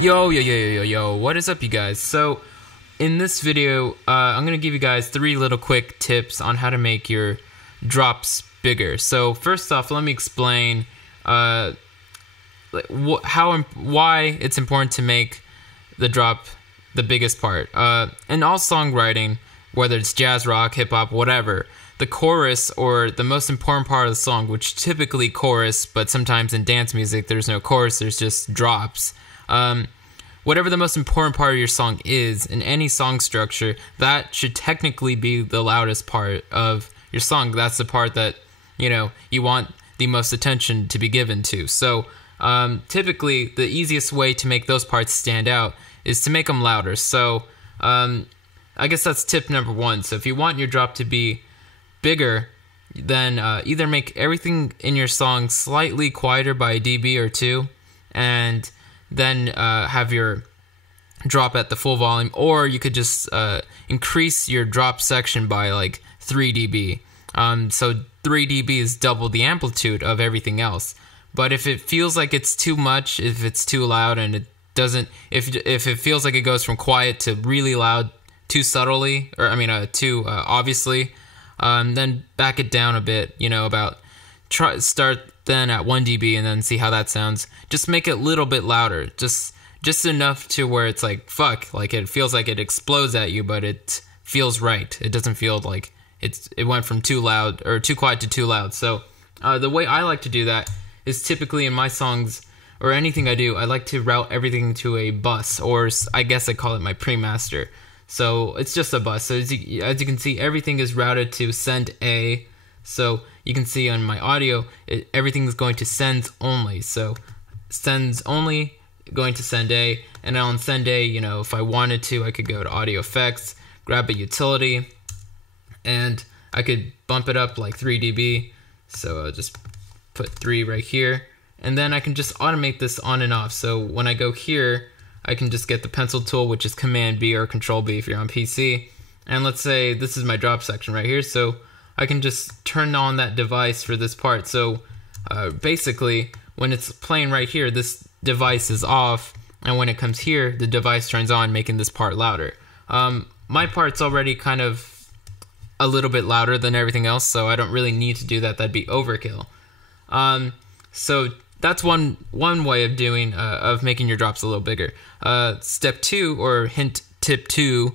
Yo, what is up, you guys? So, in this video, I'm going to give you guys 3 little quick tips on how to make your drops bigger. So, first off, let me explain why it's important to make the drop the biggest part. In all songwriting, whether it's jazz, rock, hip-hop, whatever, the chorus, or the most important part of the song, which typically chorus, but sometimes in dance music there's no chorus, there's just drops. Whatever the most important part of your song is, in any song structure, that should technically be the loudest part of your song. That's the part that, you want the most attention to be given to. So, typically, the easiest way to make those parts stand out is to make them louder. So, I guess that's tip number 1. So if you want your drop to be bigger, then either make everything in your song slightly quieter by a dB or 2, and then have your drop at the full volume, or you could just increase your drop section by like 3 dB. So 3 dB is double the amplitude of everything else. But if it feels like it's too much, if it's too loud, and it doesn't, if it feels like it goes from quiet to really loud too subtly, or too obviously, then back it down a bit. Start then at 1 dB and then see how that sounds. Just make it a little bit louder, just enough to where it's like fuck, like it feels like it explodes at you, but it feels right. It doesn't feel like it went from too loud or too quiet to too loud. So the way I like to do that is typically in my songs or anything I do, I like to route everything to a bus, or I guess I call it my pre-master. So it's just a bus. So as you can see, everything is routed to send A. So you can see on my audio, everything is going to sends only. So sends only, going to send A. And on send A, if I wanted to, I could go to audio effects, grab a utility, and I could bump it up like 3 dB. So I'll just put 3 right here. And then I can just automate this on and off. So when I go here, I can just get the pencil tool, which is Command B or Control B if you're on PC. And let's say this is my drop section right here. So I can just turn on that device for this part. So basically, when it's playing right here, this device is off. And when it comes here, the device turns on, making this part louder. My part's already kind of a little bit louder than everything else, so I don't really need to do that. That'd be overkill. So that's one way of doing of making your drops a little bigger. Step 2, or hint tip 2,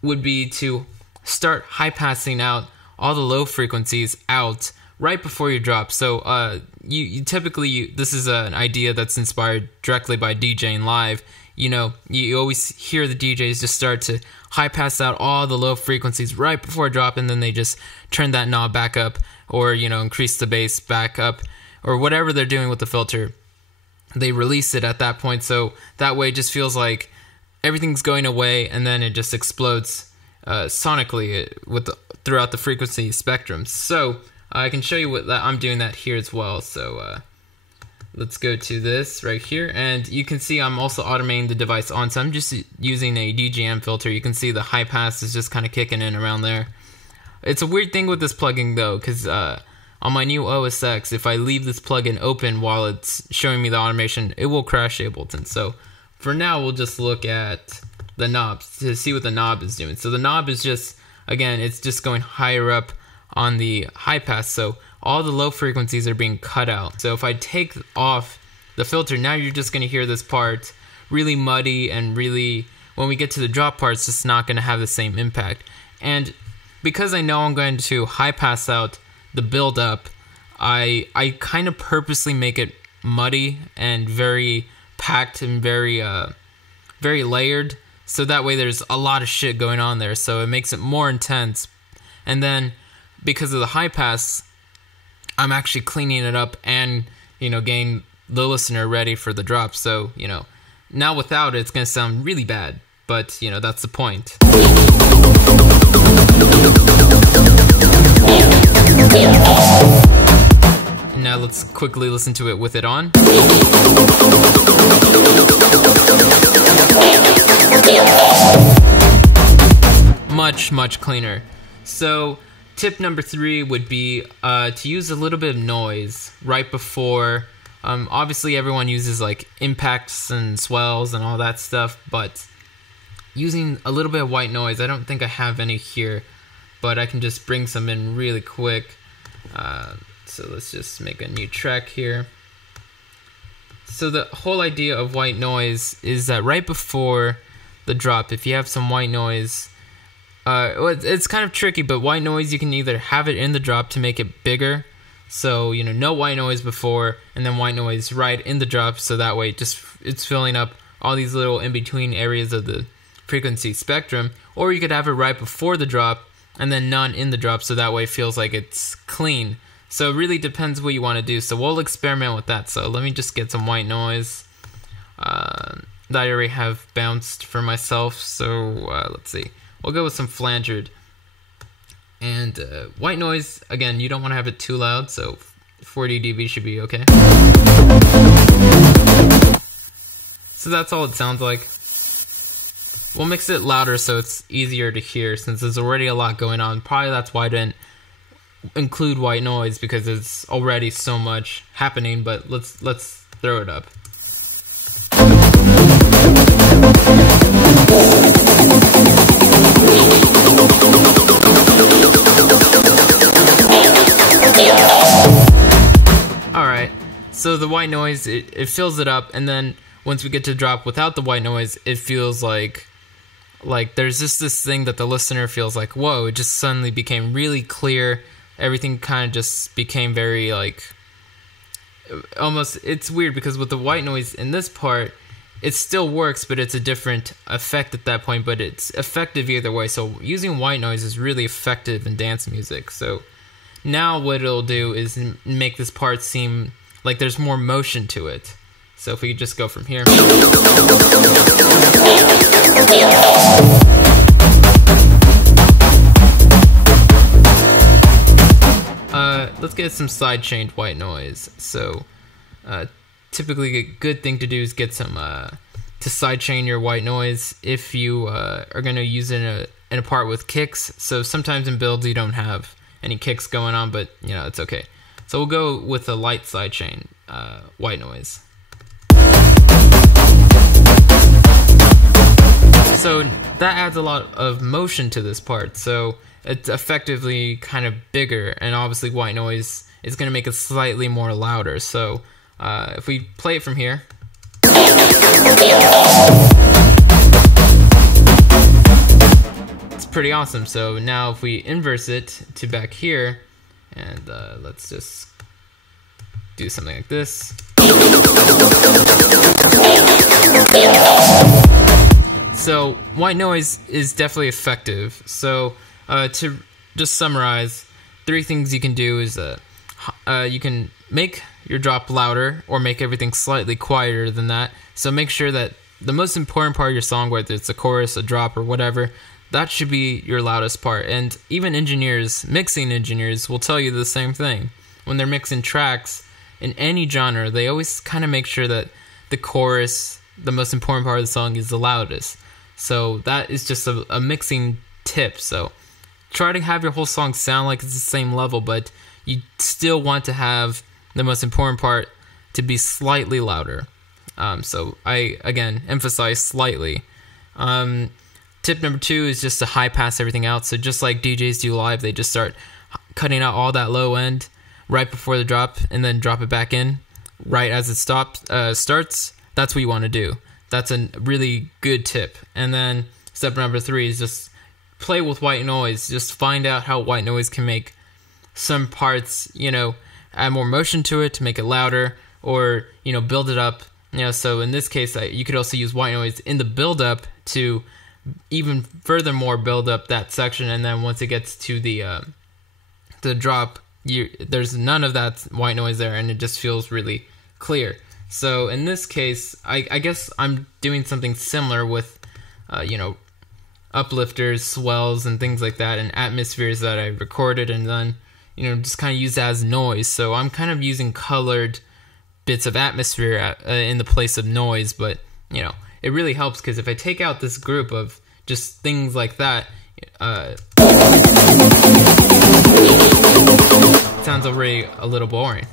would be to start high passing out all the low frequencies out right before you drop. So you typically, this is an idea that's inspired directly by DJing live. You always hear the DJs just start to high pass out all the low frequencies right before drop, and then they just turn that knob back up, or increase the bass back up, or whatever they're doing with the filter. They release it at that point, so that way it just feels like everything's going away, and then it just explodes sonically throughout the frequency spectrum. So I can show you I'm doing that here as well. So let's go to this right here, and you can see I'm also automating the device on. So I'm just using a DGM filter. You can see the high pass is just kind of kicking in around there. It's a weird thing with this plugin though, because on my new OS X, if I leave this plugin open while it's showing me the automation, it will crash Ableton. So for now, we'll just look at the knobs to see what the knob is doing. So the knob is just, again, it's just going higher up on the high pass. So all the low frequencies are being cut out. So if I take off the filter, now you're just going to hear this part really muddy, and really, when we get to the drop part, it's just not going to have the same impact. And because I know I'm going to high pass out the build up, I kind of purposely make it muddy and very packed and very layered, so that way there's a lot of shit going on there, so it makes it more intense. And then because of the high pass, I'm actually cleaning it up and getting the listener ready for the drop. So now without it, it's gonna sound really bad, but that's the point. Now let's quickly listen to it with it on. Much cleaner. So tip number 3 would be to use a little bit of noise right before Obviously everyone uses like impacts and swells and all that stuff, but using a little bit of white noise, I don't think I have any here, but I can just bring some in really quick. So let's just make a new track here. So the whole idea of white noise is that right before the drop, if you have some white noise, it's kind of tricky, but white noise, you can either have it in the drop to make it bigger, so no white noise before, and then white noise right in the drop, so that way it's filling up all these little in-between areas of the frequency spectrum. Or you could have it right before the drop, and then none in the drop, so that way it feels like it's clean. So it really depends what you want to do, so we'll experiment with that. So let me just get some white noise that I already have bounced for myself. So let's see, we'll go with some flangered. And white noise, again, you don't want to have it too loud, so 40 dB should be okay. So that's all it sounds like. We'll mix it louder so it's easier to hear, since there's already a lot going on. Probably that's why I didn't include white noise, because there's already so much happening, but let's throw it up. Alright, so the white noise, it fills it up, and then once we get to drop without the white noise, it feels like there's just this thing that the listener feels like, whoa, it just suddenly became really clear. Everything kind of just became very almost, it's weird because with the white noise in this part, it still works, but it's a different effect at that point, but it's effective either way. So using white noise is really effective in dance music. So now what it'll do is make this part seem like there's more motion to it. So if we could just go from here. Let's get some sidechained white noise. So typically a good thing to do is get some to sidechain your white noise if you are going to use it in a part with kicks. So sometimes in builds you don't have any kicks going on, but it's okay. So we'll go with a light sidechain white noise. So that adds a lot of motion to this part, so it's effectively kind of bigger, and obviously white noise is going to make it slightly more louder. So if we play it from here, it's pretty awesome. So now if we inverse it to back here, and let's just do something like this. So white noise is definitely effective. So to just summarize, 3 things you can do is you can make your drop louder or make everything slightly quieter than that. So make sure that the most important part of your song, whether it's a chorus, a drop, or whatever, that should be your loudest part. And even engineers, mixing engineers, will tell you the same thing. When they're mixing tracks in any genre, they always kind of make sure that the chorus, the most important part of the song, is the loudest. So that is just a mixing tip. So try to have your whole song sound like it's the same level, but you still want to have the most important part to be slightly louder. So I, again, emphasize slightly. Tip number 2 is just to high pass everything out. So just like DJs do live, they just start cutting out all that low end right before the drop, and then drop it back in right as it starts. That's what you want to do. That's a really good tip. And then step number 3 is just play with white noise. Just find out how white noise can make some parts, add more motion to it to make it louder, or, build it up. So in this case, you could also use white noise in the build up to even furthermore build up that section. And then once it gets to the drop, there's none of that white noise there, and it just feels really clear. So in this case, I guess I'm doing something similar with, uplifters, swells, and things like that, and atmospheres that I recorded and then, just kind of use that as noise. So I'm kind of using colored bits of atmosphere in the place of noise, but, it really helps because if I take out this group of just things like that, it sounds already a little boring.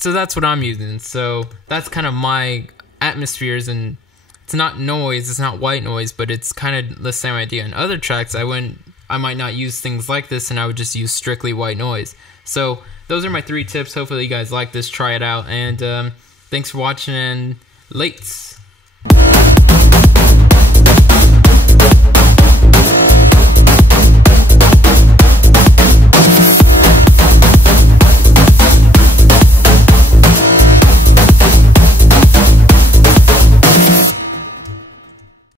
So that's what I'm using. So that's kind of my atmospheres, and it's not noise, it's not white noise, but it's kind of the same idea. In other tracks, I might not use things like this, and I would just use strictly white noise. So those are my 3 tips. Hopefully you guys like this, try it out, and thanks for watching, and lates.